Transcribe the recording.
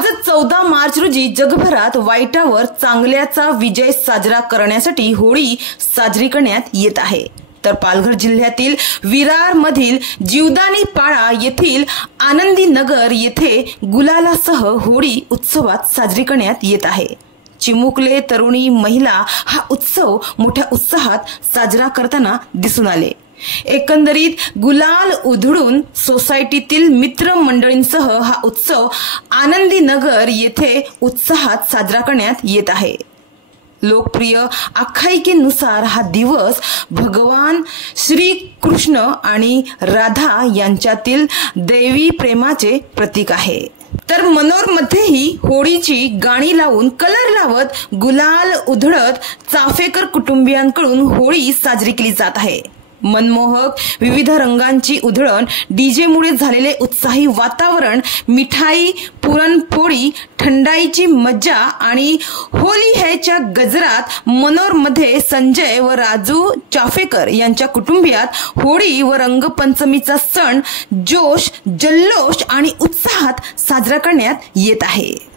आज 14 मार्च रोजी जगभरात वाईटावर चांगल्याचा विजय साजरा करण्यासाठी होळी साजरी करण्यात येत आहे। तर पालघर जिल्ह्यातील विरार मधील जीवदानी पाळा येथील आनंदी नगर येथे गुलालासह होळी उत्सवात साजरी करण्यात येत आहे। चिमुकले, तरुणी, महिला हा उत्सव मोठ्या उत्साहात साजरा करताना दिसून आले। एकंदरीत गुलाल उधळून सोसायटीतील मित्र मंडळींसह हा उत्सव आनंदी नगर येथे उत्साहात साजरा करण्यात येत आहे। लोकप्रिय आख्यायिकेनुसार हा दिवस भगवान श्री कृष्ण आणि राधा यांच्यातील दैवी प्रेमाचे प्रतीक आहे। तर मनोरमध्येही होळीची गाणी लावून कलर लावत गुलाल उधळत चाफेकर कुटुंबियांकडून होळी साजरी केली जात आहे। मनमोहक विविध रंगांची उधळण, डीजे मुळे झालेले उत्साही वातावरण, मिठाई, पुरणपोळी, थंडाईची मज्जा आणि होली हैच्या गजरात मनोरमध्ये संजय व राजू चाफेकर यांच्या कुटुंबियात होळी व रंगपंचमीचा सण जोश, जल्लोष आणि उत्साहात साजरा करण्यात येत आहे।